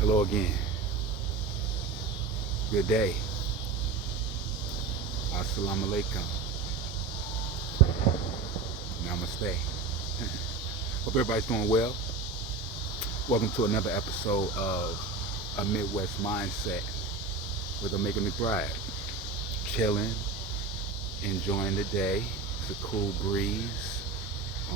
Hello again. Good day. Assalamu alaikum. Namaste. Hope everybody's doing well. Welcome to another episode of A Midwest Mindset with Omega McBride. Chilling, enjoying the day. It's a cool breeze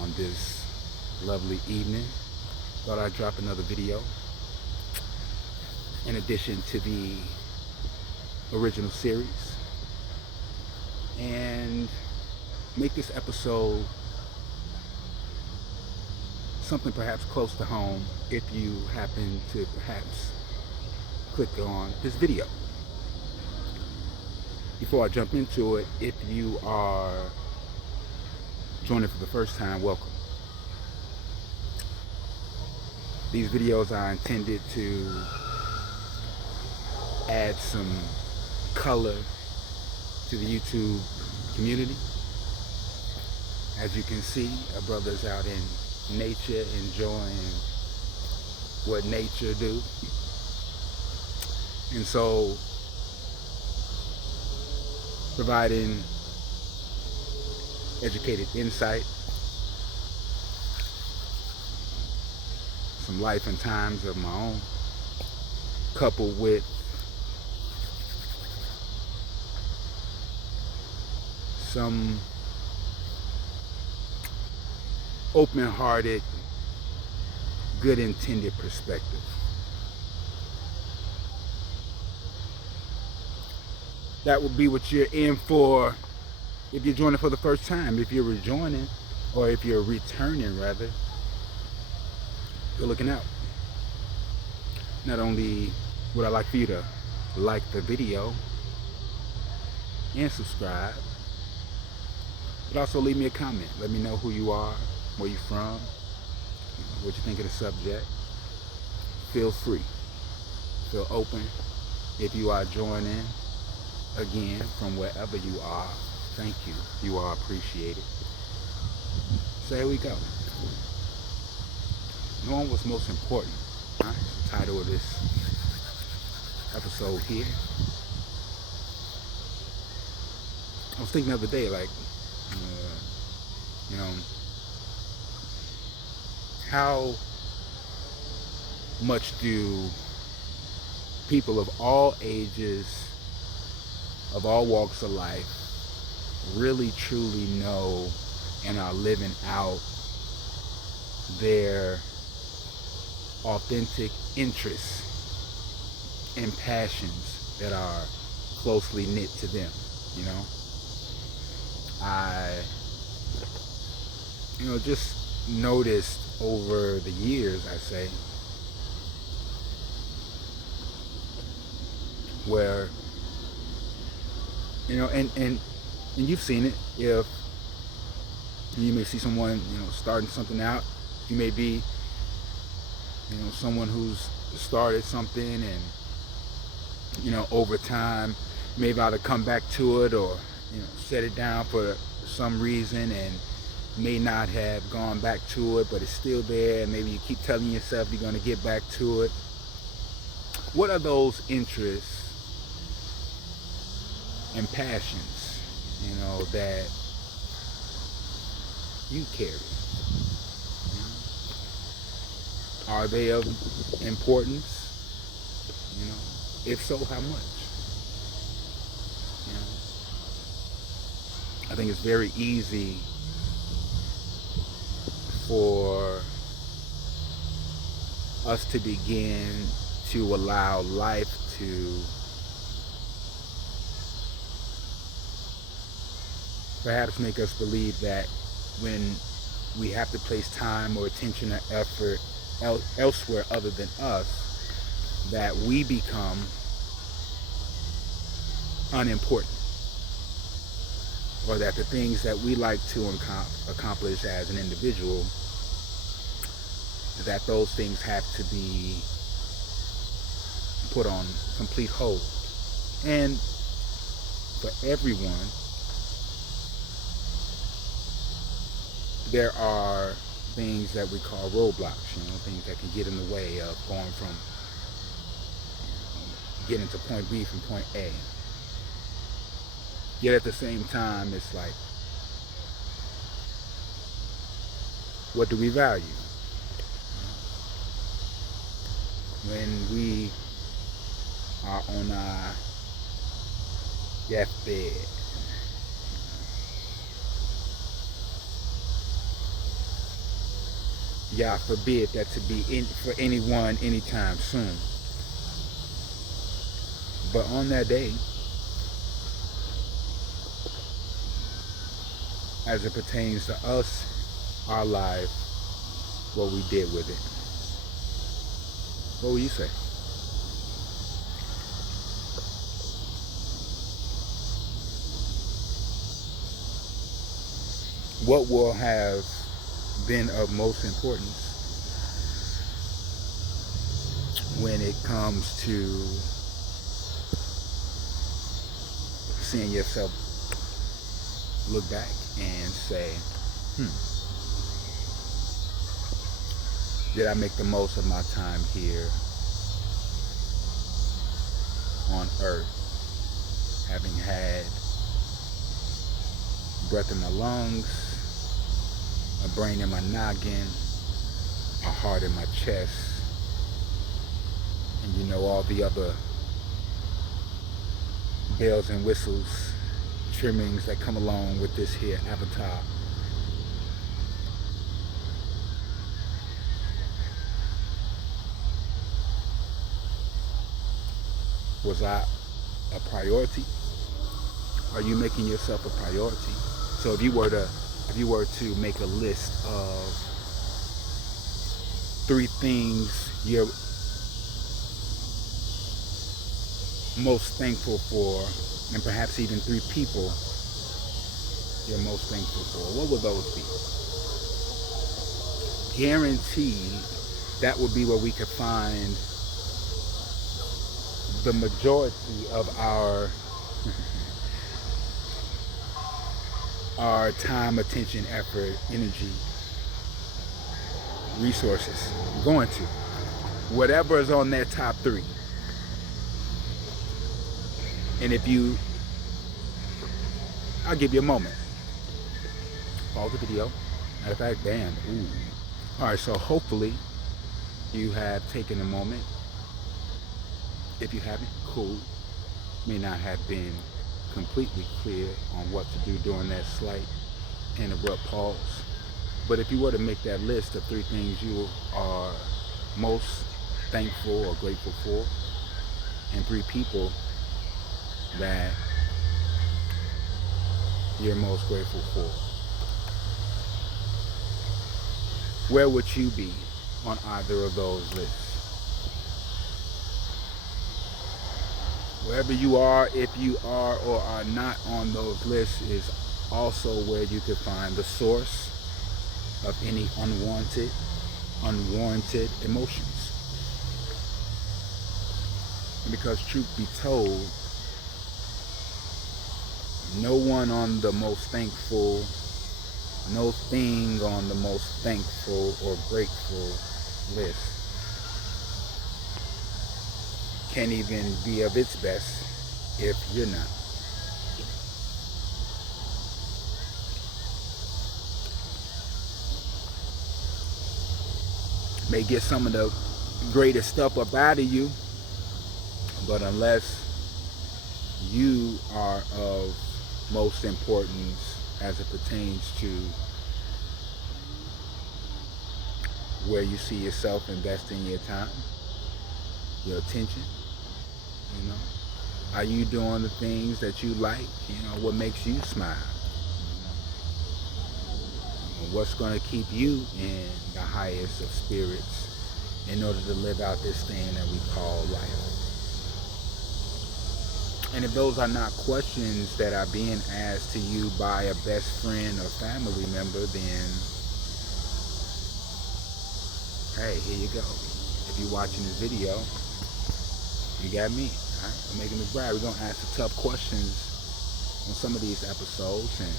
on this lovely evening. Thought I'd drop another video in addition to the original series and make this episode something perhaps close to home if you happen to perhaps click on this video. Before I jump into it, if you are joining for the first time, welcome. These videos are intended to add some color to the YouTube community. As you can see, our brothers out in nature enjoying what nature do. And so providing educated insight, some life and times of my own, coupled with some open-hearted, good-intended perspective. That would be what you're in for if you're joining for the first time. If you're rejoining, or if you're returning rather, you're looking out. Not only would I like for you to like the video and subscribe, but also leave me a comment. Let me know who you are, where you're from, what you think of the subject. Feel free. Feel open. If you are joining again from wherever you are, thank you. You are appreciated. So here we go. Knowing what's most important. Right? It's the title of this episode here. I was thinking the other day, like, how much do people of all ages, of all walks of life, really truly know and are living out their authentic interests and passions that are closely knit to them? I just noticed over the years, I say, where, and you've seen it. If you may see someone, starting something out, you may be, someone who's started something and, over time, maybe either come back to it or, set it down for some reason and may not have gone back to it, but it's still there, and maybe you keep telling yourself you're going to get back to it. What are those interests and passions, that you carry? Are they of importance? If so, how much? I think it's very easy for us to begin to allow life to perhaps make us believe that when we have to place time or attention or effort elsewhere other than us, that we become unimportant, or that the things that we like to accomplish as an individual, that those things have to be put on complete hold. And for everyone, there are things that we call roadblocks, things that can get in the way of going from getting to point B from point A. Yet at the same time, it's like, what do we value? When we are on our deathbed, God forbid that to be for anyone anytime soon. But on that day, as it pertains to us, our life, what we did with it. What will you say? What will have been of most importance when it comes to seeing yourself look back and say, did I make the most of my time here on earth, having had breath in my lungs, a brain in my noggin, a heart in my chest, and all the other bells and whistles, trimmings that come along with this here avatar. Was I a priority? Are you making yourself a priority? So if you were to make a list of 3 things you're most thankful for, and perhaps even 3 people you're most thankful for, what would those be? Guaranteed that would be where we could find the majority of our time, attention, effort, energy, resources going to. Whatever is on that top 3. And I'll give you a moment. Pause the video. Matter of fact, bam. Ooh. Alright, so hopefully you have taken a moment. If you haven't, cool. May not have been completely clear on what to do during that slight and abrupt pause. But if you were to make that list of 3 things you are most thankful or grateful for, and 3 people that you're most grateful for, where would you be on either of those lists? Wherever you are, if you are or are not on those lists, is also where you could find the source of any unwarranted emotions. And because truth be told, no one on the most thankful, no thing on the most thankful or grateful list can even be of its best if you're not. May get some of the greatest stuff up out of you, but unless you are of most importance as it pertains to where you see yourself investing your time, your attention, are you doing the things that you like? What makes you smile? What's going to keep you in the highest of spirits in order to live out this thing that we call life? And if those are not questions that are being asked to you by a best friend or family member, then hey, here you go. If you're watching this video, you got me. All right? I'm making it bright. We're going to ask the tough questions on some of these episodes, and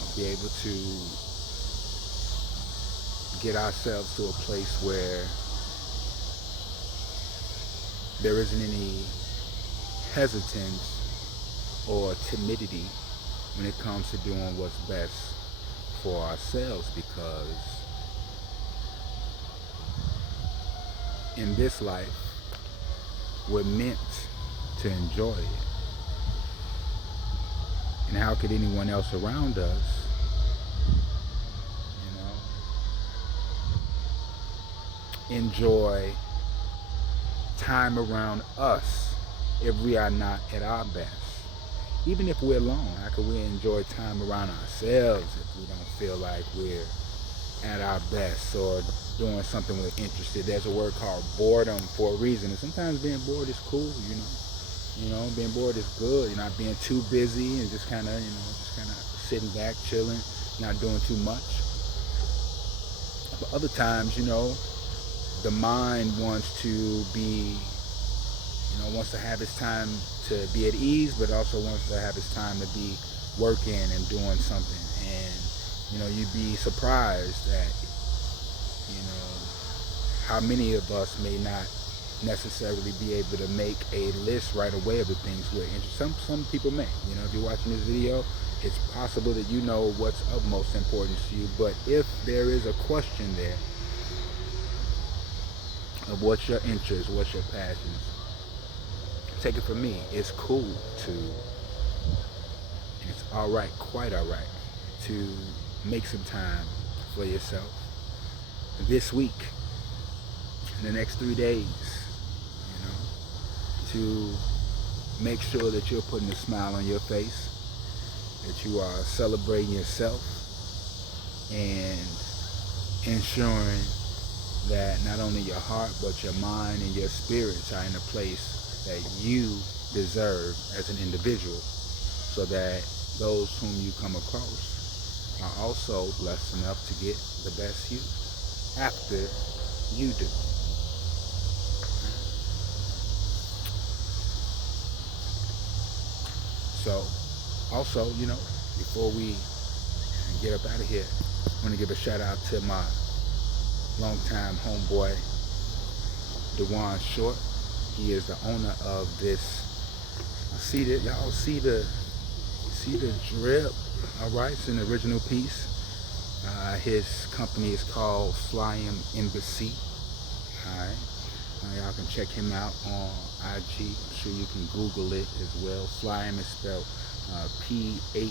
I'll be able to get ourselves to a place where there isn't any hesitance or timidity when it comes to doing what's best for ourselves, because in this life we're meant to enjoy it. And how could anyone else around us, enjoy time around us if we are not at our best? Even if we're alone, how can we enjoy time around ourselves if we don't feel like we're at our best or doing something we're interested? There's a word called boredom for a reason, and sometimes being bored is cool. Being bored is good. You're not being too busy and just kind of sitting back, chilling, not doing too much. But other times, the mind wants to be, wants to have its time to be at ease, but also wants to have its time to be working and doing something. And, you'd be surprised at, how many of us may not necessarily be able to make a list right away of the things we're interested. Some people may. If you're watching this video, it's possible that you know what's of most importance to you. But if there is a question there of what's your interest, what's your passions, take it from me, it's cool to, it's alright, quite alright, to make some time for yourself this week, in the next 3 days, to make sure that you're putting a smile on your face, that you are celebrating yourself, and ensuring that not only your heart but your mind and your spirits are in a place that you deserve as an individual, so that those whom you come across are also blessed enough to get the best you after you do. So, also, before we get up out of here, I want to give a shout out to my longtime homeboy, Dewan Short. He is the owner of this. Y'all see the drip? All right, it's an original piece. His company is called Flyam Embassy. All right. Y'all can check him out on IG. I'm sure you can Google it as well. Flyam is spelled PHLY''EM.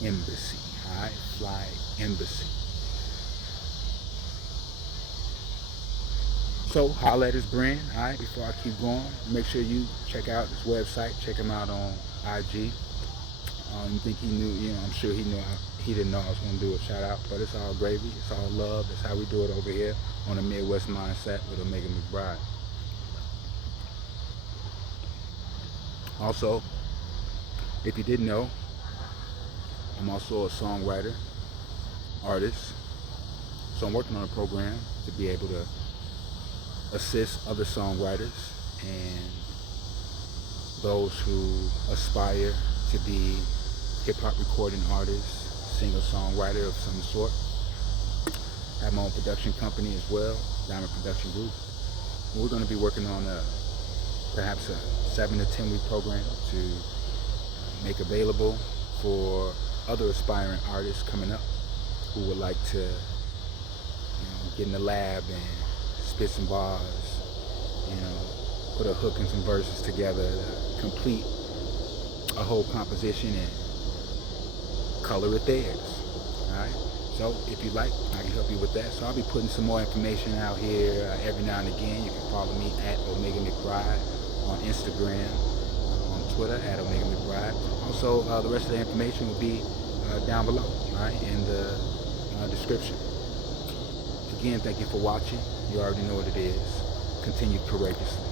Embassy. Alright? Fly Embassy. So holla at his brand. Alright, before I keep going, make sure you check out his website. Check him out on IG. You think he knew, I'm sure he knew. He didn't know I was going to do a shout out, but it's all gravy. It's all love. That's how we do it over here on the Midwest Mindset with Omega McBride. Also, if you didn't know, I'm also a songwriter, artist. So I'm working on a program to be able to assist other songwriters and those who aspire to be hip-hop recording artists, singer-songwriter of some sort. I have my own production company as well, Diamond Production Group. We're going to be working on perhaps a 7 to 10 week program to make available for other aspiring artists coming up who would like to get in the lab and spit some bars, put a hook and some verses together, complete a whole composition and color it theirs. Alright? So if you like, I can help you with that. So I'll be putting some more information out here every now and again. You can follow me at Omega McBride on Instagram, on Twitter at Omega McBride. Also, the rest of the information will be down below, alright, in the description. Again, thank you for watching. You already know what it is. Continue courageously.